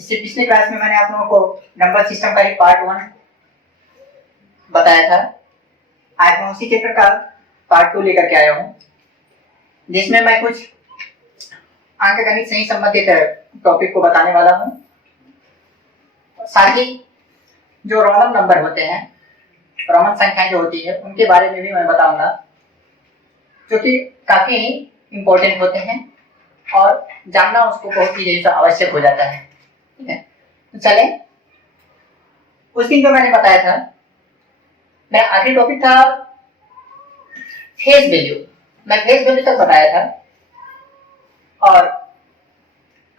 इससे पिछले क्लास में मैंने आप लोगों को नंबर सिस्टम का ही पार्ट 1 बताया था। आज मैं उसी चैप्टर का पार्ट 2 लेकर के आया हूँ, जिसमें मैं कुछ अंकगणित से ही संबंधित टॉपिक को बताने वाला हूँ। साथ ही जो रोमन नंबर होते हैं, रोमन संख्याएं जो होती है, उनके बारे में भी मैं बताऊंगा, जो कि काफी इम्पोर्टेंट होते हैं और जानना उसको बहुत ही जैसा आवश्यक हो जाता है। ठीक है, तो चले। उस दिन जो मैंने बताया था, मेरा आखिरी टॉपिक था फेस वैल्यू। मैं फेस वैल्यू तक बताया था और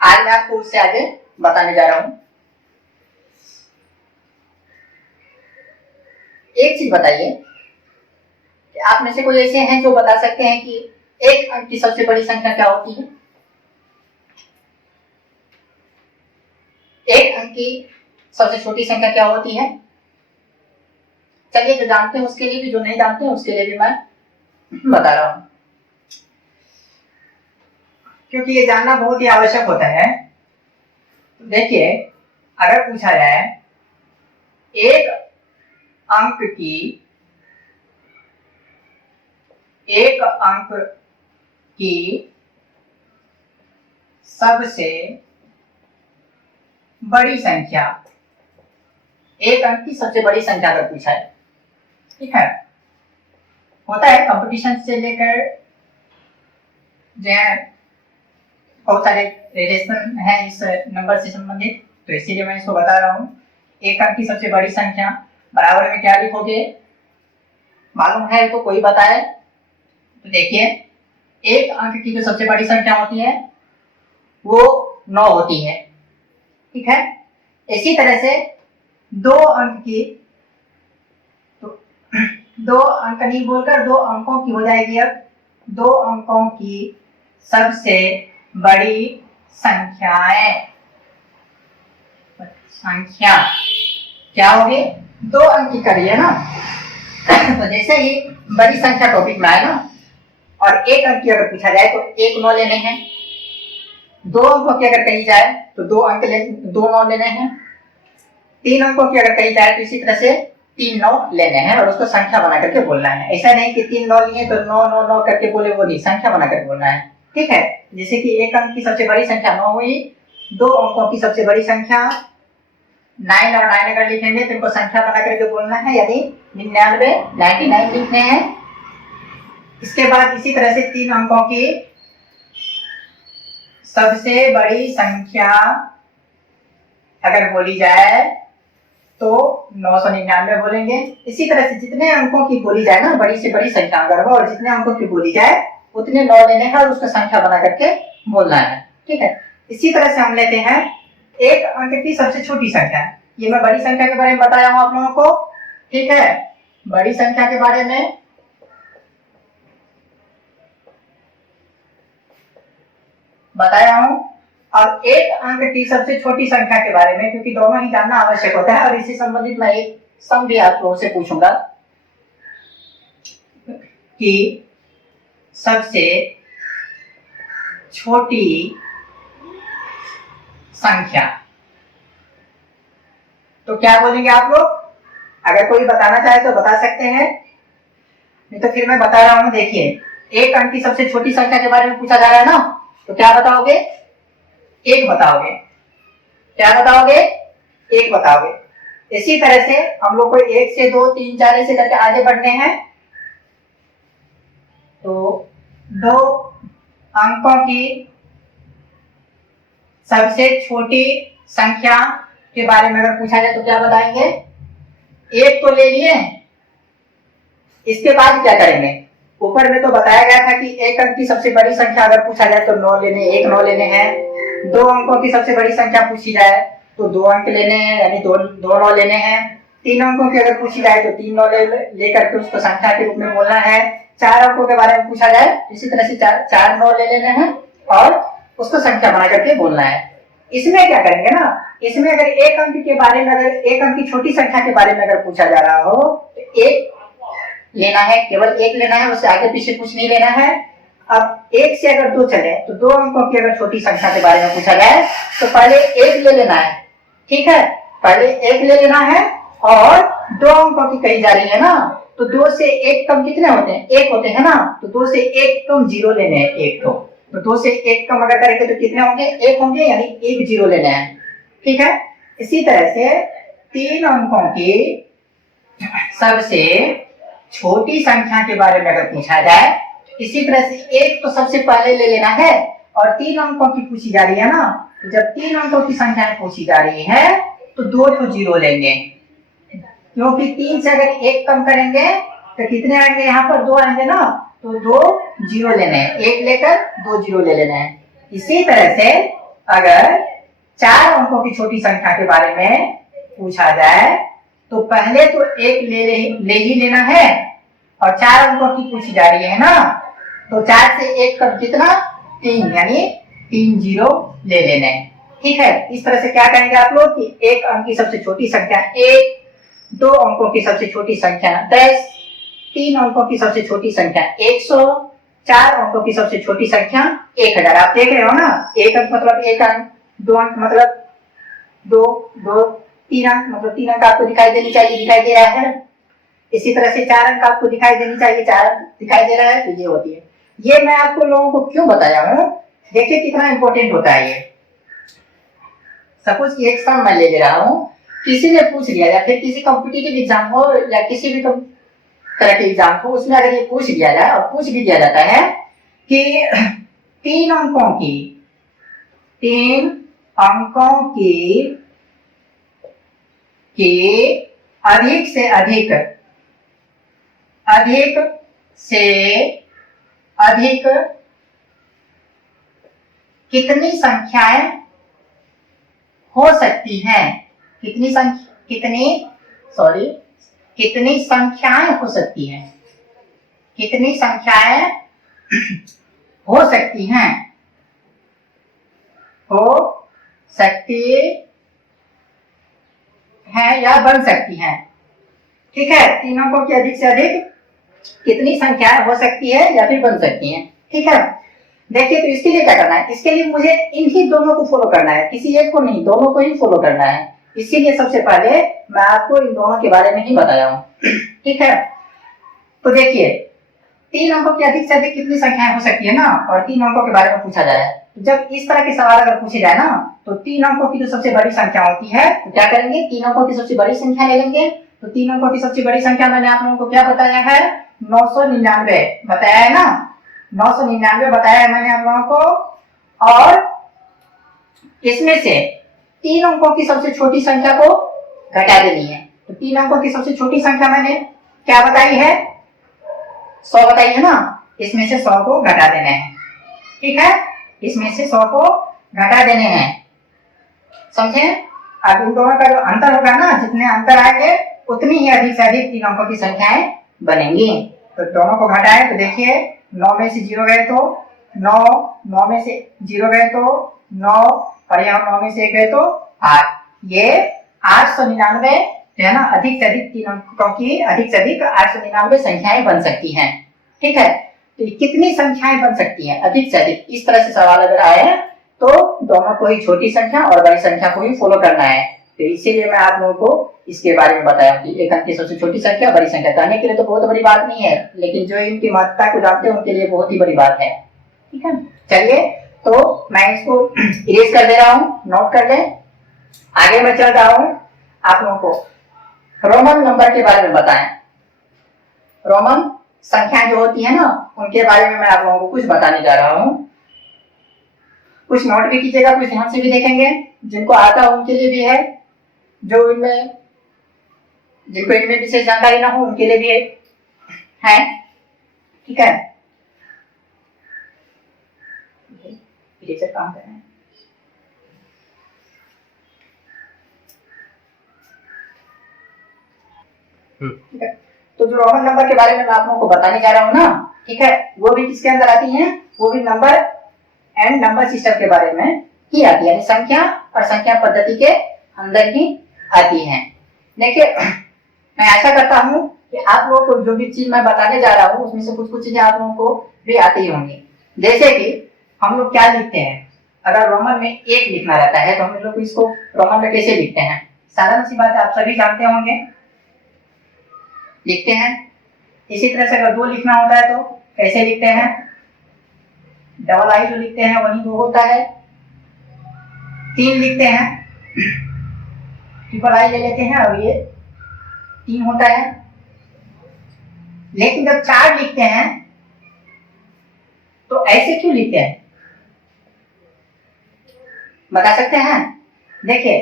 आज मैं आपको उससे आगे बताने जा रहा हूं। एक चीज बताइए कि आप में से कोई ऐसे हैं जो बता सकते हैं कि एक अंक की सबसे बड़ी संख्या क्या होती है? एक अंक की सबसे छोटी संख्या क्या होती है? चलिए, जो जानते हैं उसके लिए भी, जो नहीं जानते हैं उसके लिए भी मैं बता रहा हूं, क्योंकि ये जानना बहुत ही आवश्यक होता है। देखिए, अगर पूछा जाए एक अंक की सबसे बड़ी संख्या, एक अंक की सबसे बड़ी संख्या अगर पूछा है, ठीक है, होता है कंपटीशन से लेकर जो है बहुत सारे रिलेशन है इस नंबर से संबंधित, तो इसीलिए मैं इसको बता रहा हूँ। एक अंक की सबसे बड़ी संख्या बराबर में क्या लिखोगे? मालूम है तो कोई बताए? तो देखिए, एक अंक की जो सबसे बड़ी संख्या होती है वो 9 होती है। ठीक है, इसी तरह से दो अंक की, तो दो अंक नहीं बोलकर दो अंकों की हो जाएगी। अब दो अंकों की सबसे बड़ी संख्या क्या होगी? दो अंक की करिए ना। तो जैसे ही बड़ी संख्या टॉपिक में आए ना और एक अंक की अगर पूछा जाए तो एक 9 लेने हैं। दो अंकों की अगर कही जाए तो दो 9 लेने हैं। तीन अंकों की अगर कही जाए तो इसी तरह से 3 9 लेने हैं और उसको संख्या बना करके बोलना है। ऐसा नहीं कि 3 9 लिए तो 9 9 9 करके बोले, वो नहीं, संख्या बना करके बोलना है। ठीक है, जैसे कि एक अंक की सबसे बड़ी संख्या 9 हुई, दो अंकों की सबसे बड़ी संख्या 9 और 9 अगर लिखेंगे तो इनको संख्या बना करके बोलना है, यानी 99 लिखने हैं। इसके बाद इसी तरह से तीन अंकों की सबसे बड़ी संख्या अगर बोली जाए तो 999 बोलेंगे। इसी तरह से जितने अंकों की बोली जाए ना, बड़ी से बड़ी संख्या अगर हो और जितने अंकों की बोली जाए उतने 9 लेने हैं और उसको संख्या बना करके बोलना है। ठीक है, इसी तरह से हम लेते हैं एक अंक की सबसे छोटी संख्या। ये मैं बड़ी संख्या के बारे में बताया हूं आप लोगों को। ठीक है, बड़ी संख्या के बारे में बताया हूं, और एक अंक की सबसे छोटी संख्या के बारे में, क्योंकि दोनों ही जानना आवश्यक होता है और इसी संबंधित मैं एक सम भी आप लोगों से पूछूंगा कि सबसे छोटी संख्या, तो क्या बोलेंगे आप लोग? अगर कोई बताना चाहे तो बता सकते हैं, नहीं तो फिर मैं बता रहा हूं। देखिए, एक अंक की सबसे छोटी संख्या के बारे में पूछा जा रहा है ना, तो क्या बताओगे? एक बताओगे। क्या बताओगे? एक बताओगे। इसी तरह से हम लोग को 1 से 2 3 4 ऐसे करके आगे बढ़ने हैं, तो दो अंकों की सबसे छोटी संख्या के बारे में अगर पूछा जाए तो क्या बताएंगे? एक तो ले लिए, इसके बाद क्या करेंगे? ऊपर में तो बताया गया था कि एक अंक की सबसे बड़ी संख्या अगर पूछा जाए तो 9 लेने, एक 9 लेने हैं। दो अंकों की सबसे बड़ी संख्या पूछी जाए तो 2 अंक लेने हैं, यानी दो 9 लेने हैं। तीन अंकों की अगर पूछी जाए तो 3 9 लेकर के उसको संख्या के रूप में बोलना है। चार अंकों के बारे में पूछा जाए इसी तरह से चार 9 ले लेने हैं और उसको संख्या बना करके बोलना है। इसमें क्या करेंगे ना, इसमें अगर एक अंक के बारे में, अगर एक अंक की छोटी संख्या के बारे में अगर पूछा जा रहा हो तो एक लेना है, केवल एक लेना है, उससे आगे पीछे कुछ नहीं लेना है। अब एक से अगर दो चले तो दो अंकों की अगर छोटी संख्या के बारे में पूछा जाए तो पहले एक ले लेना है, ठीक है, पहले एक ले लेना है और दो अंकों की कही जा रही है ना, तो दो से एक कम कितने होते हैं, एक होते हैं ना, तो दो से एक कम जीरो लेने हैं, एक तो दो से एक कम अगर करेंगे तो कितने होंगे, एक होंगे, यानी एक जीरो लेने हैं, ठीक है। इसी तरह से तीन अंकों की सबसे छोटी संख्या के बारे में अगर पूछा जाए, इसी तरह से एक तो सबसे पहले ले लेना है और तीन अंकों की पूछी जा रही है ना, तो जब तीन अंकों की संख्याएं पूछी जा रही है तो दो तो जीरो लेंगे, क्योंकि तीन से अगर एक कम करेंगे तो कितने आएंगे, यहाँ पर दो आएंगे ना, तो दो जीरो लेने हैं, एक लेकर दो जीरो ले लेना है। इसी तरह से अगर चार अंकों की छोटी संख्या के बारे में पूछा जाए तो पहले तो एक ले ही लेना है और चार अंकों की पूछी जा रही है ना, तो चार से एक कम कितना, तीन, यानी तीन जीरो ले लेने हैं, ठीक है। इस तरह से क्या करेंगे आप लोग कि एक अंक की सबसे छोटी संख्या एक, दो अंकों की सबसे छोटी संख्या 10, तीन अंकों की सबसे छोटी संख्या 100, चार अंकों की सबसे छोटी संख्या 1000। आप देख रहे हो ना, एक अंक मतलब एक अंक, दो अंक मतलब दो, दो तीन अंक मतलब तीन अंक आपको दिखाई देनी चाहिए, दिखाई दे रहा है। इसी तरह से चार अंक आपको दिखाई देनी चाहिए, चार अंक दिखाई दे रहा है, तो ये होती है। ये मैं आपको लोगों को क्यों बताया हूँ, देखिए कितना इंपॉर्टेंट होता है ये। सपोज कि एक सम मैं ले ले रहा हूँ, किसी ने पूछ लिया या फिर किसी कॉम्पिटिटिव एग्जाम हो या किसी भी तरह के एग्जाम हो, उसमें अगर ये पूछ लिया जाए और पूछ भी दिया जाता है कि तीन अंकों की अधिक से अधिक कितनी संख्याएं हो सकती हैं, कितनी संख्याएं हो सकती हैं, कितनी संख्याएं हो सकती हैं, या बन सकती हैं, ठीक है। तीन अंकों की अधिक से अधिक कितनी संख्याएं हो सकती है या फिर बन सकती हैं, ठीक है। देखिए तो इसके लिए क्या करना है, इसके लिए मुझे इन्हीं दोनों को फॉलो करना है, किसी एक को नहीं, दोनों को ही फॉलो करना है। इसीलिए सबसे पहले मैं आपको इन दोनों के बारे में ही बताया हूँ, ठीक है। तो देखिए तीन अंकों की अधिक से अधिक कितनी संख्याएं हो सकती है ना, और तीन अंकों के बारे में पूछा जाए, तो जब इस तरह के सवाल अगर पूछे जाए ना, तो तीन अंकों की जो सबसे बड़ी संख्या होती है, तो क्या करेंगे, तीन अंकों की सबसे बड़ी संख्या ले लेंगे। तो तीन अंकों की सबसे बड़ी संख्या मैंने आप लोगों को क्या बताया है, 999 बताया है ना, 999 बताया है मैंने आप लोगों को। और इसमें से तीन अंकों की सबसे छोटी संख्या को घटा देनी है, तो तीन अंकों की सबसे छोटी संख्या मैंने क्या बताई है, 100 बताई है ना, इसमें से 100 को घटा देना है, ठीक है, इसमें से 100 को घटा देने हैं, समझे। अब इन दोनों का जो अंतर होगा ना, जितने अंतर आएंगे उतनी ही अधिक से अधिक तीन अंकों की संख्याएं बनेंगी। तो दोनों को घटाए तो देखिए 9 में से 0 गए तो 9 में से 0 गए तो 9, और यहाँ 9 में से 1 गए तो 8, ये 899 है ना, अधिक से अधिक तीन अंकों की अधिक से अधिक 899 संख्याएं बन सकती हैं, ठीक है। तो कितनी संख्याएं बन सकती हैं अधिक से अधिक, इस तरह से सवाल अगर आए तो दोनों को ही छोटी संख्या और बड़ी संख्या को ही फॉलो करना है। तो इसीलिए मैं आप लोगों को इसके बारे में बताया कि एक अंक की सबसे छोटी संख्या बड़ी संख्या, कहने के लिए तो बहुत बड़ी बात नहीं है, लेकिन जो इनकी महत्ता को जानते हैं उनके लिए बहुत ही बड़ी बात है, ठीक है। चलिए तो मैं इसको इरेज कर दे रहा हूँ, नोट कर लें। आगे मैं चल रहा हूँ, आप लोगों को रोमन नंबर के बारे में बताएं। रोमन संख्या जो होती है ना, उनके बारे में मैं आप लोगों को कुछ बताने जा रहा हूँ। कुछ नोट भी कीजिएगा, कुछ ध्यान से भी देखेंगे, जिनको आता हो उनके लिए भी है, जिनको इनमें विशेष जानकारी ना हो उनके लिए भी है, ठीक है। काम कर रहे हैं, ठीक है। तो जो रोमन नंबर के बारे में मैं आप लोगों को बताने जा रहा हूँ ना, ठीक है, वो भी किसके अंदर आती हैं, वो भी नंबर एंड नंबर सिस्टम के बारे में ही आती है, यानी संख्या और संख्या पद्धति के अंदर ही आती हैं। देखिए मैं ऐसा करता हूँ कि आप लोगों को जो भी चीज मैं बताने जा रहा हूँ उसमें से कुछ चीजें आप लोगों को भी आती ही होंगी। जैसे कि हम लोग क्या लिखते हैं, अगर रोमन में 1 लिखना रहता है तो हम लोग इसको रोमन में कैसे लिखते हैं? साधारण सी बात है, आप सभी जानते होंगे, लिखते हैं। इसी तरह से अगर 2 लिखना होता है तो कैसे लिखते हैं? डबल आई जो लिखते हैं वही 2 होता है। 3 लिखते हैं, ट्रिपल आई ले लेते हैं और ये 3 होता है। लेकिन जब 4 लिखते हैं तो ऐसे क्यों लिखते हैं, बता सकते हैं? देखिए,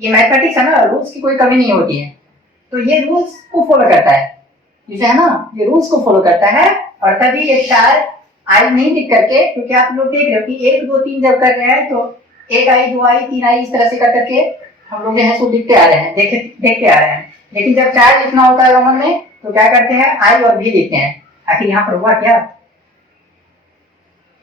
ये मैथमेटिक्स है ना, रूल्स की कोई कमी नहीं होती है, तो ये रूल्स को फॉलो करता है, जैसे है ना, ये रूल्स को फॉलो करता है। और तभी ये 4 आई नहीं लिख करके, क्योंकि आप लोग देख रहे हो कि 1 2 3 जब कर रहे हैं तो 1 आई 2 आई 3 आई इस तरह से कर करके हम लोग यहाँ से लिखते आ रहे हैं, देखते आ रहे हैं। लेकिन जब 4 लिखना होता है रोमन में तो क्या करते हैं? आई और भी लिखते हैं। आखिर यहाँ पर हुआ क्या,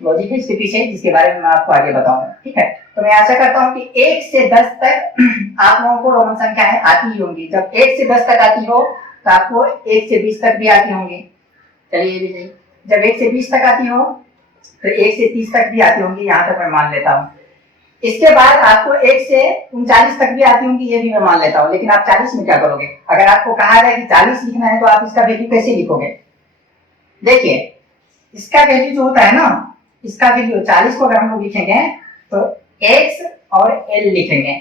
लॉजिक है इसके पीछे, जिसके बारे में मैं आपको आगे बताऊंगा। ठीक है, तो मैं आशा करता हूँ कि 1 से 10 तक आप लोगों को रोमन संख्याएं आती ही होंगी। जब 1 से 10 तक आती हो तो आपको 1 से 20 तक भी आती होंगी। चलिए ये भी सही। जब 1 से 20 तक आती हो तो 1 से 30 तक भी आती होंगी, यहाँ तक मैं मान लेता हूँ। इसके बाद आपको 1 से 39 तक भी आती होंगी, ये भी मैं मान लेता हूँ। लेकिन आप 40 में क्या करोगे? अगर आपको कहा जाए कि 40 लिखना है तो आप इसका वैल्यू कैसे लिखोगे? देखिए, इसका वैल्यू जो होता है ना, इसका वैल्यू 40 को अगर हम लोग लिखेंगे तो x और l लिखेंगे।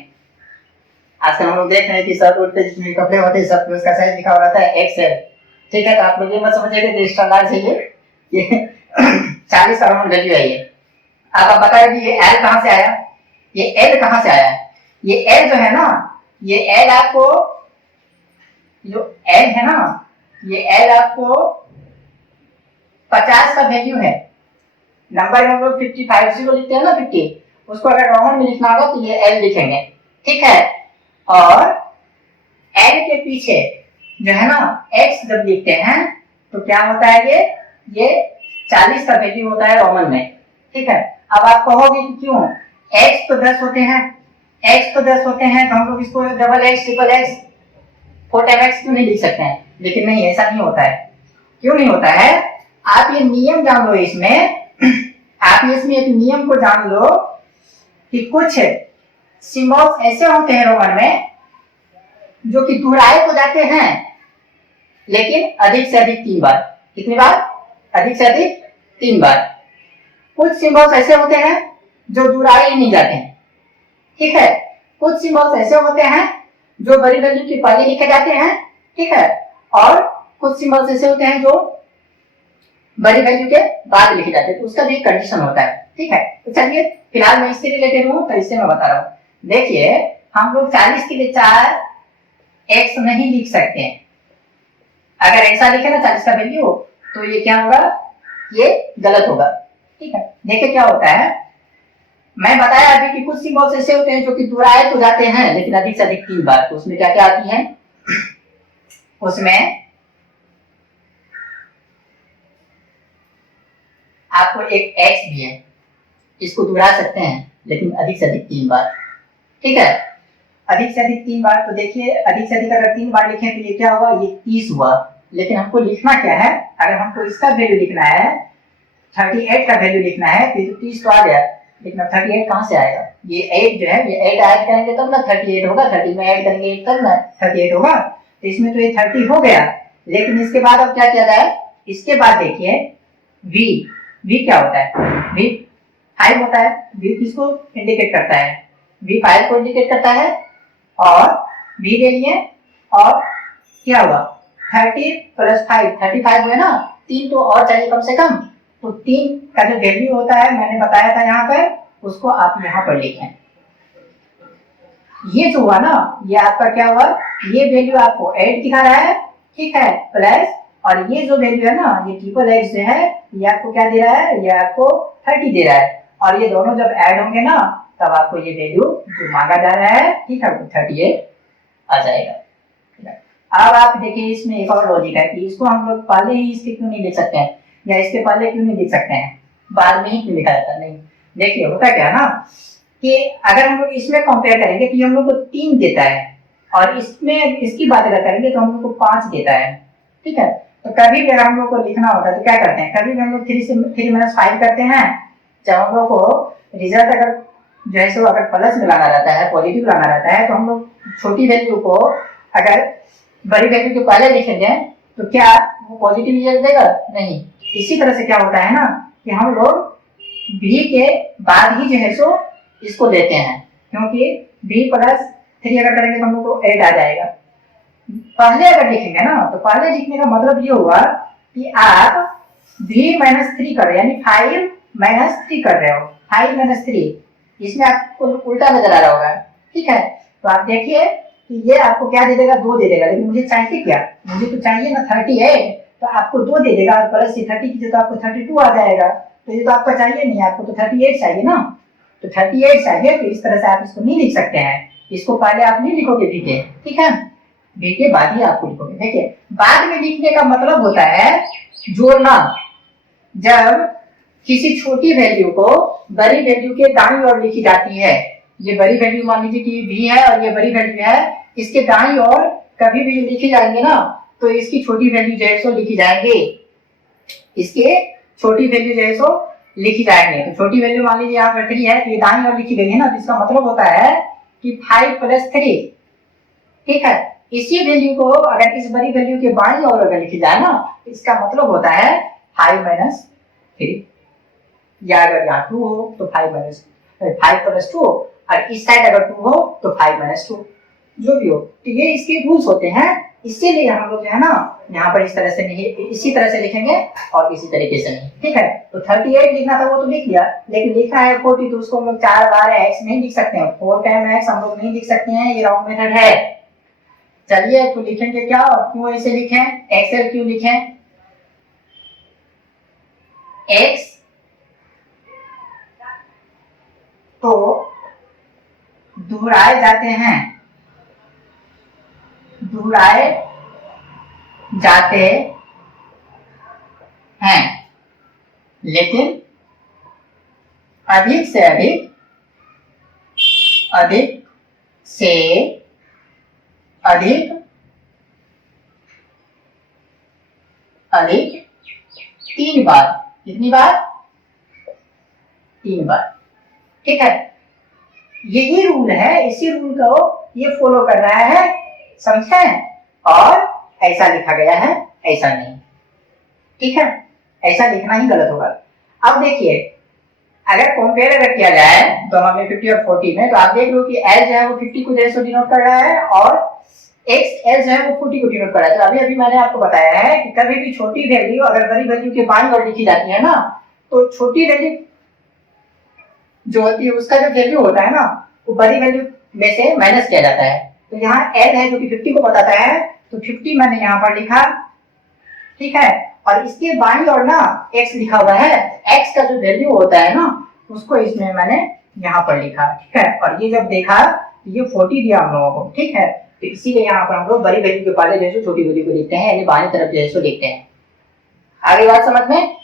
आजकल हम लोग देख रहे हैं कि शर्ट उठ पे जितने कपड़े होते हैं सब पे उसका साइज लिखा हुआ रहता है XL। ठीक है, तो आप लोग ये मत समझिए कि स्टैंडर्ड से ये 40 का रोमन वैल्यू है ये। अब आप बताइए कि ये L कहाँ से आया, ये L कहाँ से आया? ये L जो है ना, ये L आपको, जो L है ना, ये L आपको 50 का वैल्यू है। नंबर हम लोग 55 को लिखते हैं ना, 50, उसको अगर रोमन में लिखना होगा तो ये L लिखेंगे। ठीक है, और L के पीछे जो है ना X जब लिखते हैं तो क्या होता है? ये 40 का वैल्यू होता है रोमन में। ठीक है, अब आप कहोगे कि क्यों? X तो 10 होते हैं, X तो 10 होते हैं, तो हम लोग इसको double X, triple X, 4x क्यों नहीं लिख सकते हैं? लेकिन नहीं, ऐसा नहीं होता है। क्यों नहीं होता है? आप ये नियम जान लो इसमें, आप इसमें एक नियम को जान लो कि कुछ सिंबल्स ऐसे होते हैं रोमन में जो कि दोहराए तो जाते हैं लेकिन अधिक से अधिक 3 बार। कितनी बार? अधिक से अधिक 3 बार। कुछ सिंबल्स ऐसे होते हैं जो दोहराए ही नहीं जाते हैं। ठीक है, कुछ सिंबल्स ऐसे होते हैं जो बड़ी वैल्यू के पहले लिखे जाते हैं। ठीक है, और कुछ सिंबल्स ऐसे होते हैं जो बड़ी वैल्यू के बाद लिखे जाते हैं, तो उसका भी एक कंडीशन होता है। ठीक है, तो चलिए फिलहाल मैं इससे रिलेटेड हूँ तो इससे मैं बता रहा हूँ। देखिए, हम लोग 40 के लिए 4x नहीं लिख सकते हैं। अगर ऐसा लिखे ना 40 का वैल्यू तो ये क्या होगा? ये गलत होगा। ठीक है, देखिए क्या होता है, मैं बताया अभी कि कुछ सिंबल्स ऐसे होते हैं जो कि दोहराए तो जाते हैं लेकिन अधिक से अधिक 3 बार। तो उसमें क्या क्या आती है? उसमें आपको एक x भी है, इसको दोहरा सकते हैं लेकिन अधिक से अधिक 3 बार। ठीक है, अधिक से अधिक 3 बार। तो देखिए, अधिक से अधिक अगर 3 बार लिखें तो ये क्या हुआ? ये 30 हुआ। लेकिन हमको लिखना क्या है? अगर हमको इसका वैल्यू लिखना है, 38 का वैल्यू लिखना है तो 30 तो आ गया, लेकिन 38 कहाँ से आएगा? ये 8 जो है, ये 8 ऐड करेंगे तब ना 38 होगा, 30 में ऐड करेंगे 8 तब ना 38 होगा। तो इसमें तो ये 30 हो गया, लेकिन इसके बाद अब क्या किया जाए? इसके बाद देखिए v क्या होता है? v 5 होता है। v किसको इंडिकेट करता है? v 5 को इंडिकेट करता है। और v ले लिए और क्या हुआ? 30 + 5, 35 हुए ना, 3 तो और चाहिए कम से कम। तो 3 का जो वैल्यू होता है मैंने बताया था यहाँ पर, उसको आप यहाँ पर लिखें। ये जो हुआ ना, ये आपका क्या हुआ? ये वैल्यू आपको 8 दिखा रहा है। ठीक है, प्लस, और ये जो वैल्यू है ना, ये ट्रिपल x जो है, ये आपको क्या दे रहा है? ये आपको 30 दे रहा है। और ये दोनों जब ऐड होंगे ना तब आपको ये वैल्यू जो मांगा जा रहा है, ठीक है, वो 38 आ जाएगा। अब आप देखिए, इसमें एक और लॉजिक है कि इसको हम लोग पहले ही इसके क्यों नहीं लिख सकते हैं, या इसके पहले क्यों नहीं लिख सकते हैं, बाद में ही क्यों लिखा जाता है? नहीं, देखिए होता क्या है ना कि अगर हम लोग इसमें कंपेयर करेंगे तो ये हम लोग को 3 देता है, और इसमें इसकी बात अगर करेंगे तो हम लोग को 5 देता है। ठीक है, तो कभी भी अगर हम लोग को लिखना होता है तो क्या करते हैं, कभी भी हम लोग 3 करते हैं। जब हम लोग को रिजल्ट अगर जो है सो अगर प्लस में लाना रहता है, पॉजिटिव लाना रहता है, तो हम लोग छोटी वैल्यू को अगर बड़ी वैल्यू के पहले लिखेंगे तो क्या वो पॉजिटिव रिजल्ट देगा? नहीं। इसी तरह से क्या होता है ना कि हम लोग b के बाद ही जो है सो इसको लेते हैं, क्योंकि b+3 अगर करेंगे तो हम लोग को 8 आ जाएगा। पहले अगर लिखेंगे ना तो पहले लिखने का मतलब ये हुआ कि आप b-3 कर रहे हो, यानी 5-3 कर रहे हो। 5-3 इसमें आपको उल्टा नजर आ रहा होगा, ठीक है। तो आप देखिए कि ये आपको क्या दे देगा, 2 दे देगा, लेकिन मुझे चाहिए क्या, मुझे तो चाहिए ना 38, तो आपको 2 दे देगा, प्लस 30 की जगह आपको 32 आ जाएगा। तो ये तो आपको चाहिए नहीं, आपको तो 38 चाहिए ना, तो 38 चाहिए। तो इस तरह से आप इसको नहीं लिख सकते हैं, इसको पहले आप नहीं लिखोगे बी के, ठीक है, बी के बाद ही आपको लिखोगे। देखिए बाद में लिखने का मतलब होता है जोड़ना। जब किसी छोटी वैल्यू को बड़ी वैल्यू के दाईं ओर लिखी जाती है, ये बड़ी वैल्यू मान लीजिए कि भी है और ये बड़ी वैल्यू है, इसके दाईं ओर कभी भी लिखे जाएंगे ना तो इसकी छोटी वैल्यू जो है सो लिखी जाएंगे, इसके छोटी वैल्यू जो है सो लिखी जाएंगे। तो छोटी वैल्यू मान लीजिए यहाँ पर 3 है तो ये दाईं ओर लिखी गई है ना, तो इसका मतलब होता है कि 5+3, ठीक है। इसी वैल्यू को अगर इस बड़ी वैल्यू के बाईं ओर अगर लिखी जाए ना तो इसका मतलब होता है 5-3, या अगर यहाँ 2 हो तो 5+2, और इस साइड अगर 2 हो तो 5-2, जो भी हो। तो ये इसके रूल्स होते हैं, इसीलिए हम लोग जो है ना यहाँ पर इस तरह से नहीं, इसी तरह से लिखेंगे और इसी तरीके से नहीं, ठीक है। तो 38 लिखना था वो तो लिख लिया, लेकिन लिखना है 40 तो उसको हम लोग 4 बार x नहीं लिख सकते हैं, 4 टाइम x हम लोग नहीं लिख सकते हैं, ये रॉन्ग मेथड है। चलिए तो लिखेंगे क्या और क्यों ऐसे लिखें, एक्सेल क्यों लिखें, x तो दोहराए जाते हैं, दोहराए जाते हैं, लेकिन अधिक से अधिक, अधिक से अधिक, अधिक 3 बार। कितनी बार? 3 बार, ठीक है। यही रूल है, इसी रूल को ये फॉलो कर रहा है, समझे। और ऐसा लिखा गया है, ऐसा नहीं, ठीक है, ऐसा लिखना ही गलत होगा। अब देखिए अगर कंपेयर अगर किया जाए दोनों में 50 और 40 में, तो आप देख लो कि एल जो है वो 50 को जैसे डिनोट कर रहा है और एक्स एल जो है वो 40 को डिनोट कर रहा है। तो अभी अभी मैंने आपको बताया है कि कभी भी छोटी वैल्यू अगर बड़ी वैल्यू के बाईं ओर लिखी जाती है ना तो छोटी वैल्यू जो होती है उसका जो वैल्यू होता है ना वो बड़ी वैल्यू में से माइनस किया जाता है। तो यहाँ एल है जो कि 50 को बताता है, तो 50 मैंने यहाँ पर लिखा, ठीक है। और इसके बाईं ओर ना x लिखा हुआ है, x का जो वैल्यू होता है ना उसको इसमें मैंने यहाँ पर लिखा, ठीक है। और ये जब देखा तो ये 40 दिया हम लोगों को, ठीक है। तो इसीलिए यहाँ पर हम लोग बड़ी वैल्यू के पहले जैसे छोटी वैल्यू को लिखते हैं, यानी बाईं तरफ जैसे लिखते हैं। आगे बात समझ में,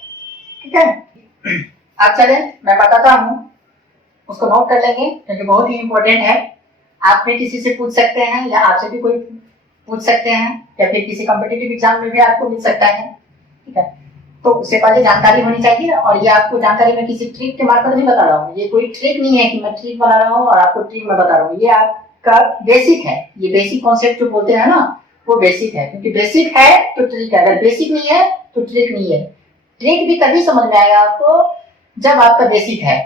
ठीक है। अब चले मैं बताता हूँ, उसको नोट कर लेंगे क्योंकि बहुत ही इंपॉर्टेंट है। आप भी किसी से पूछ सकते हैं या आपसे भी कोई पूछ सकते हैं या फिर किसी कॉम्पिटिटिव एग्जाम में भी आपको मिल सकता है, ठीक है। तो उससे पहले जानकारी होनी चाहिए, और ये आपको जानकारी मैं किसी ट्रिक के मार्फत नहीं बता रहा हूँ, ये कोई ट्रिक नहीं है कि मैं ट्रिक बना रहा हूँ और आपको ट्रिक में बता रहा हूँ, ये आपका बेसिक है। ये बेसिक कॉन्सेप्ट जो बोलते हैं ना वो बेसिक है, क्योंकि बेसिक है तो ट्रिक है, अगर बेसिक नहीं है तो ट्रिक नहीं है। ट्रिक भी तभी समझ में आएगा आपको जब आपका बेसिक है,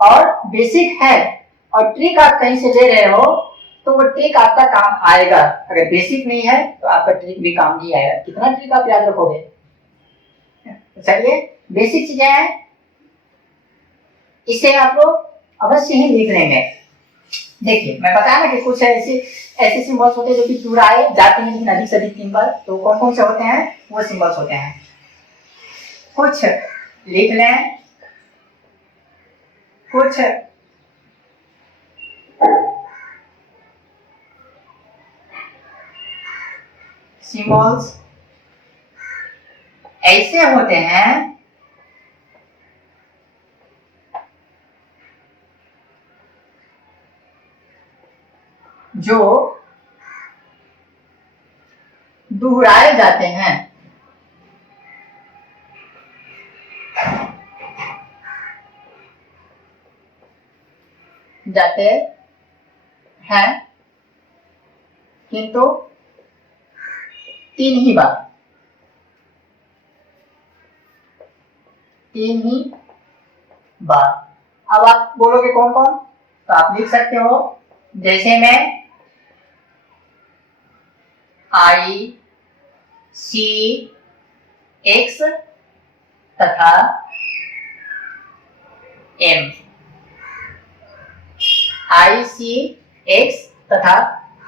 और बेसिक है और ट्रिक आप कहीं से ले रहे हो तो वो ट्रिक आपका काम आएगा। अगर बेसिक नहीं है तो आपका ट्रिक भी काम नहीं आएगा, कितना ट्रिक आप याद रखोगे। चलिए बेसिक चीजें हैं, इसे आप लोग अवश्य ही लिख लेंगे। देखिए मैं बताया ना कि कुछ ऐसे सिंबल्स होते हैं जो कि दोहराए जाते हैं लेकिन अधिक से अधिक 3 बार। तो कौन कौन से होते हैं वो सिंबल्स होते हैं, कुछ लिख लें, कुछ सिंबल्स ऐसे होते हैं जो दोहराए जाते हैं, जाते हैं, किंतु 3 ही बार, 3 ही बार। अब आप बोलोगे कौन कौन, तो आप लिख सकते हो, जैसे मैं आई सी एक्स तथा एम, आई सी एक्स तथा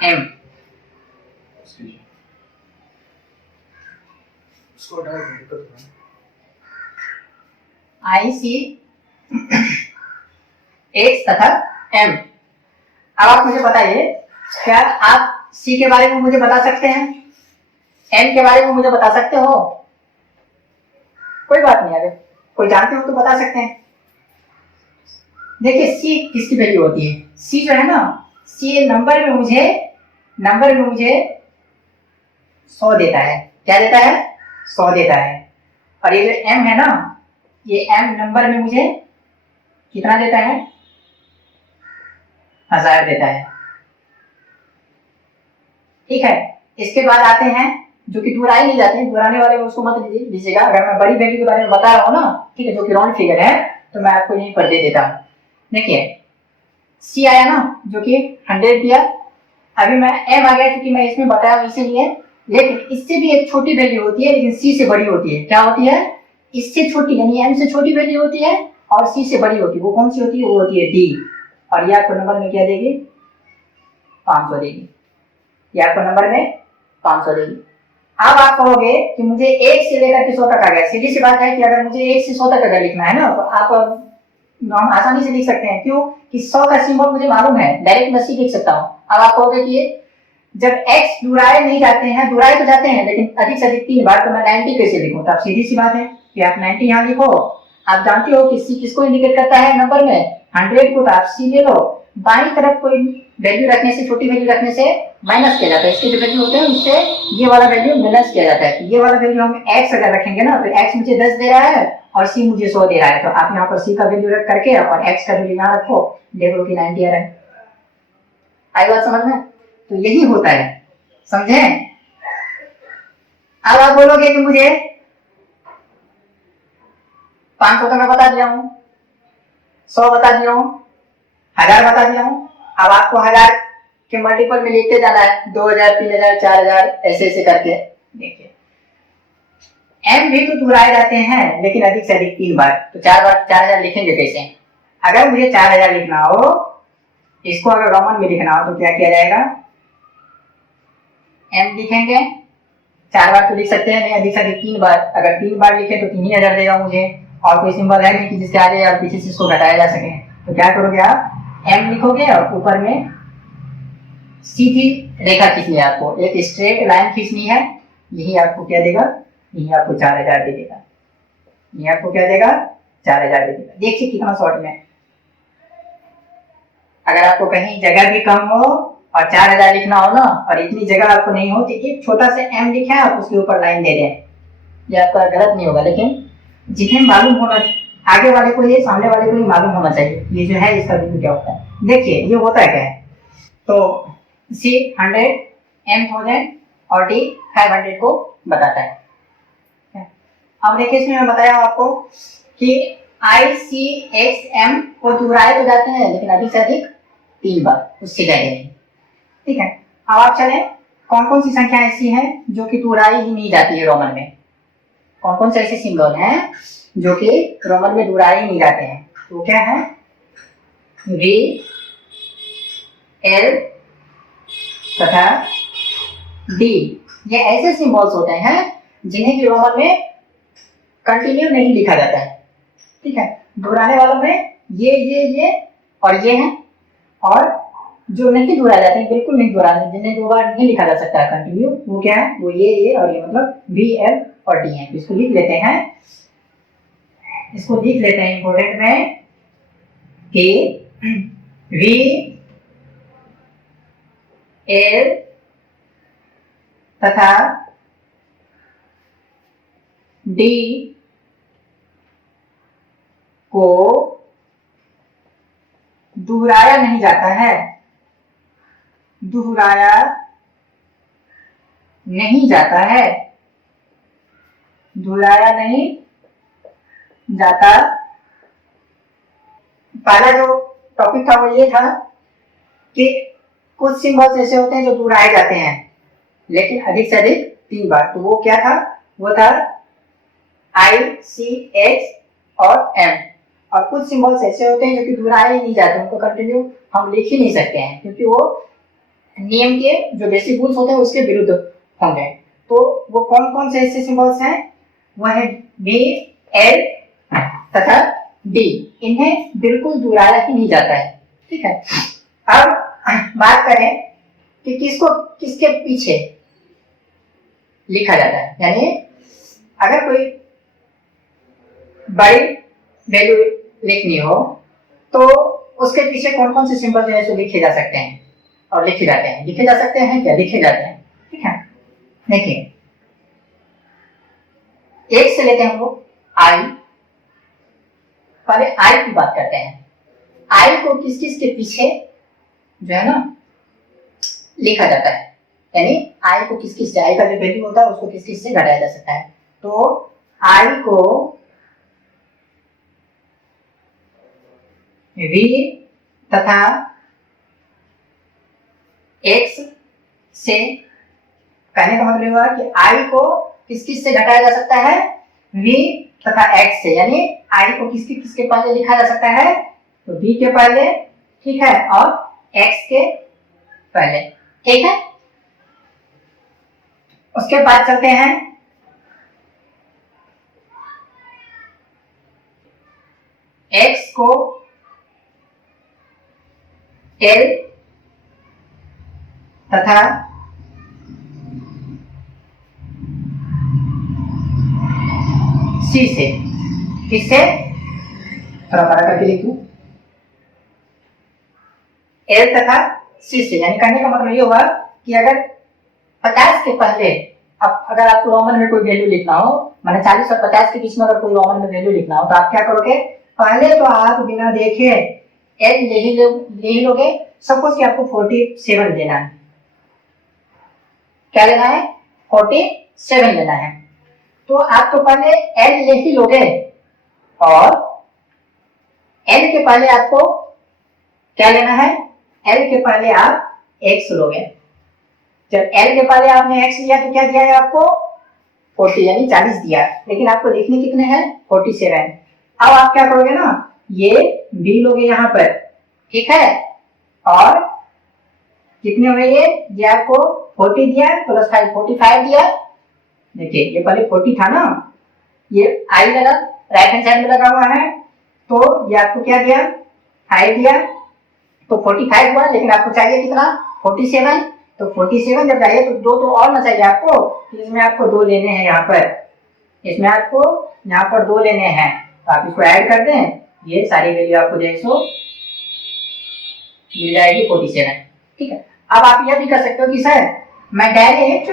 एम। आई सी एक्स तथा एम। अब आप मुझे बताइए, क्या आप सी के बारे में मुझे बता सकते हैं, एम के बारे में मुझे बता सकते हो? कोई बात नहीं, अगर कोई जानते हो तो बता सकते हैं। देखिए सी किसकी वैल्यू होती है, सी जो है ना, सी नंबर में मुझे 100 देता है। क्या देता है? 100 देता है। और ये जो एम है ना, ये एम नंबर में मुझे कितना देता है? 1000 देता है। ठीक है, इसके बाद आते हैं जो कि दोहराए नहीं जाते हैं, दोहराने वाले उसको मत लीजिएगा। अगर मैं बड़ी वैल्यू के बारे में बता रहा हूँ ना, ठीक है, जो कि राउंड फिगर है, तो मैं आपको यहीं पर दे देता हूँ। देखिए सी आया ना, जो कि 100 दिया। अभी मैं एम आ गया, क्योंकि मैं इसमें बताया इसीलिए, लेकिन इससे भी एक छोटी वैल्यू होती है, लेकिन सी से बड़ी होती है। क्या होती है? इससे छोटी, यानी एम से छोटी वैल्यू होती है और सी से बड़ी होती है। वो कौन सी होती है? वो होती है डी। और ये आपको नंबर में क्या देगी? 500 देगी। ये आपको नंबर में 500 देगी। अब आप कहोगे कि मुझे 1 से लेकर के 100 तक आ गया। सीधी सी बात है कि अगर मुझे 1 से 100 तक अगर लिखना है ना, तो आप हम आसानी से लिख सकते हैं। क्यों? कि 100 का सिंबल मुझे मालूम है, डायरेक्ट मैं सी लिख सकता हूँ। अब आप कहोगे कि जब x दोहराए नहीं जाते हैं, दोहराए तो जाते हैं लेकिन अधिक से अधिक 3 बार, तो मैं 90 कैसे लिखूं? तो आप सीधी सी बात है कि आप 90 यहाँ लिखो। आप जानते हो कि सी किसको इंडिकेट करता है नंबर में? 100 को। तो आप सी ले लो। बाईं तरफ कोई वैल्यू रखने से, छोटी वैल्यू रखने से माइनस किया जाता है। इसके जो वैल्यू होते हैं उससे ये वाला वैल्यू माइनस किया जाता है। ये वाला वैल्यू हम x अगर रखेंगे ना, तो x मुझे 10 दे रहा है और c मुझे 100 दे रहा है। तो आप यहाँ पर c का वैल्यू रख करके और x का वैल्यू यहाँ रखो, देखो कि 90 आ रहा है। आई बात समझ में? तो यही होता है, समझे? अब आप बोलोगे कि मुझे 500 तो मैं बता दिया हूं, 100 बता दिया हूं, 1000 बता दिया हूं। अब आपको 1000 के मल्टीपल में लिखते जाना है, 2000, 3000, 4000, ऐसे ऐसे करके। देखिए एम भी तो दोहराए जाते हैं, लेकिन अधिक से अधिक 3 बार। तो 4 बार 4000 लिखेंगे कैसे? अगर मुझे 4000 लिखना हो, इसको अगर रोमन में लिखना हो, तो क्या किया जाएगा? एम लिखेंगे, 4 बार तो लिख सकते हैं नहीं, अधिक से अधिक 3 बार। अगर 3 बार लिखे तो 3000 देगा मुझे। और कोई सिंबल है नहीं कि जिसके आगे और पीछे से इसको घटाया जा सके। तो क्या करोगे आप? एम लिखोगे और ऊपर में सीधी रेखा खींचनी है आपको, एक स्ट्रेट लाइन खींचनी है। यही आपको क्या देगा? यही आपको 4000 दे देगा। ये आपको क्या देगा? 4000 दे देगा। देखिए कितना शॉर्ट में। अगर आपको कहीं जगह भी कम हो और 4000 लिखना हो ना, और इतनी जगह आपको नहीं हो, तो एक छोटा सा एम लिखा है, उसके ऊपर लाइन दे दें। ये आपका गलत नहीं होगा, लेकिन जिन्हें मालूम होना, आगे वाले को ये, सामने वाले को ये मालूम होना चाहिए ये जो है इसका बिल्कुल क्या होता है। देखिए ये होता है क्या है, तो सी 100, एम 1000 और डी 500 को बताता है। अब देखिए इसमें मैं बताया आपको कि आई सी एक्स एम को दोहराए तो जाते हैं, लेकिन अधिक से अधिक 3 बार, उससे ज्यादा नहीं। ठीक है, अब आप चले, कौन कौन सी संख्या ऐसी है जो कि दोहराई ही नहीं जाती है रोमन में? कौन कौन से ऐसे सिंबल हैं जो कि रोमन में दोहराए ही नहीं जाते हैं? तो क्या है? वी, एल तथा डी। ये ऐसे सिंबल्स होते हैं जिन्हें कि रोमन में कंटिन्यू नहीं लिखा जाता है। ठीक है, दोहराने वालों में ये और ये हैं, और जो नहीं दोहराए जाते हैं, बिल्कुल नहीं दोहराते, जिन्हें 2 बार नहीं लिखा जा सकता है कंटिन्यू, वो क्या है? वो ये और ये, मतलब वी, एल और डी है। इसको लिख लेते हैं, इंपोर्टेंट में कि वी, एल तथा डी को दोहराया नहीं जाता है, दोहराया नहीं जाता है, दोहराया नहीं जाता। पहला जो टॉपिक था वो ये था कि कुछ सिंबल्स ऐसे होते हैं जो दोहराए जाते हैं लेकिन अधिक से अधिक 3 बार। तो वो क्या था? वो था I, C, X और M। और कुछ सिंबल्स ऐसे होते हैं जो कि दोहराए ही नहीं जाते, उनको कंटिन्यू हम लिख ही नहीं सकते हैं क्योंकि वो नियम के जो बेसिक रूल्स होते हैं उसके विरुद्ध होंगे। तो वो कौन कौन से ऐसे सिंबल्स हैं? वो है B, L तथा D। इन्हें बिल्कुल दोहराया ही नहीं जाता है। ठीक है, अब बात करें कि किसको किसके पीछे लिखा जाता है, यानी अगर कोई बड़ी वैल्यू लिखनी हो तो उसके पीछे कौन कौन से सिंबल जो है सो लिखे जा सकते हैं और लिखे जाते हैं। लिखे जा सकते हैं क्या? लिखे जाते हैं। ठीक है, देखिए एक से लेते हैं हम लोग आई। पहले आई की बात करते हैं। आई को किस किस के पीछे जो है ना लिखा जाता है, यानी आई को किस किस से, आई का जो वैल्यू होता है उसको किस किस से घटाया जा सकता है। तो आई को V तथा X से, कहने का मतलब हुआ कि I को किस किस से घटाया जा सकता है? V तथा X से, यानी I को किसके पहले लिखा जा सकता है? तो V के पहले, ठीक है, और X के पहले। ठीक है, उसके बाद चलते हैं X को L तथा C से, किससे? थोड़ा बड़ा करके लिखूं, L तथा C से, यानी कहने का मतलब ये हुआ कि अगर 50 के पहले, अब अगर आपको रोमन में कोई वैल्यू लिखना हो, माने 40 और 50 के बीच में अगर कोई रोमन में वैल्यू लिखना हो तो आप क्या करोगे? पहले तो आप बिना देखे L ले ही लोगे। सपोज कि आपको 47 लेना है। क्या लेना है? 47 लेना है। तो आप तो पहले L ले ही लोगे और L के पहले आपको क्या लेना है? L के पहले आप X लोगे। जब L के पहले आपने X लिया तो क्या दिया है आपको? 40, यानी 40 दिया, लेकिन आपको लिखने कितने हैं? 47। अब आप क्या करोगे ना, ये B लोगे यहाँ पर, ठीक है, और कितने हुए ये आपको 40 दिया प्लस 5 45 दिया। देखिए ये पहले 40 था ना, ये आई लगा राइट हैंड साइड में लगा हुआ है, तो ये आपको क्या दिया? 5 दिया, तो 45 हुआ, लेकिन आपको चाहिए कितना? 47। तो 47 जब चाहिए तो दो तो और ना चाहिए आपको, इसमें आपको 2 लेने हैं यहाँ पर, इसमें आपको यहाँ पर 2 लेने हैं, तो आप इसको ऐड कर दें, ये सारी वैल्यू आपको जो है सो मिल जाएगी 47। ठीक है, अब आप यह भी कर सकते हो कि सर मैं डायरेक्ट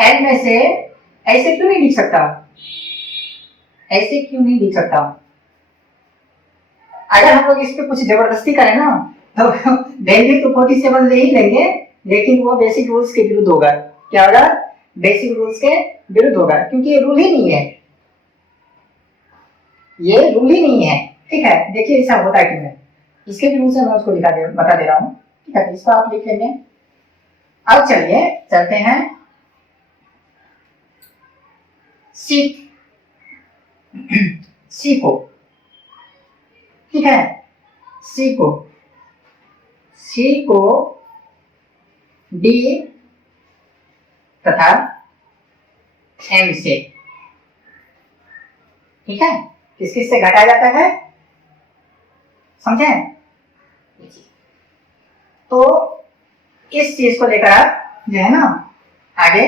एल में से ऐसे क्यों नहीं लिख सकता, ऐसे क्यों नहीं लिख सकता? अगर हम लोग इस पे कुछ जबरदस्ती करें ना तो वैल्यू तो 47 ले ही लेंगे, लेकिन वो बेसिक रूल्स के विरुद्ध होगा। क्या होगा? बेसिक रूल्स के विरुद्ध होगा, क्योंकि ये रूल ही नहीं है, ये रूल ही नहीं है। ठीक है, देखिए ऐसा होता है कि नहीं, इसके भी रूल से मैं उसको बता दे रहा हूँ। ठीक है, इसको आप लिख लेंगे। अब चलिए चलते हैं सी को। ठीक है, सी को डी तथा एम से, ठीक है, किस किस से घटाया जाता है, समझे? तो इस चीज को लेकर आप जो है ना आगे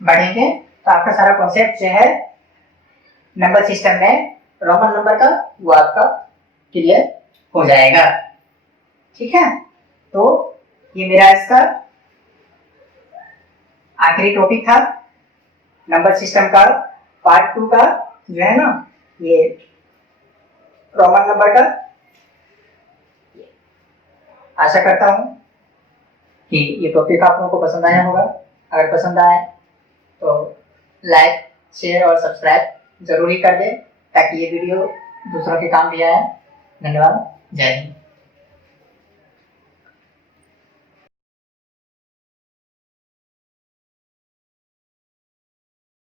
बढ़ेंगे तो आपका सारा कॉन्सेप्ट जो है नंबर सिस्टम में रोमन नंबर का वो आपका क्लियर हो जाएगा। ठीक है, तो ये मेरा इसका आखिरी टॉपिक था नंबर सिस्टम का, पार्ट 2 का जो है ना, ये रोमन नंबर का। आशा करता हूँ कि ये टॉपिक आप लोगों को पसंद आया होगा। अगर पसंद आए तो लाइक, शेयर और सब्सक्राइब जरूर ही कर दें ताकि ये वीडियो दूसरों के काम भी आए। धन्यवाद। जय हिंद।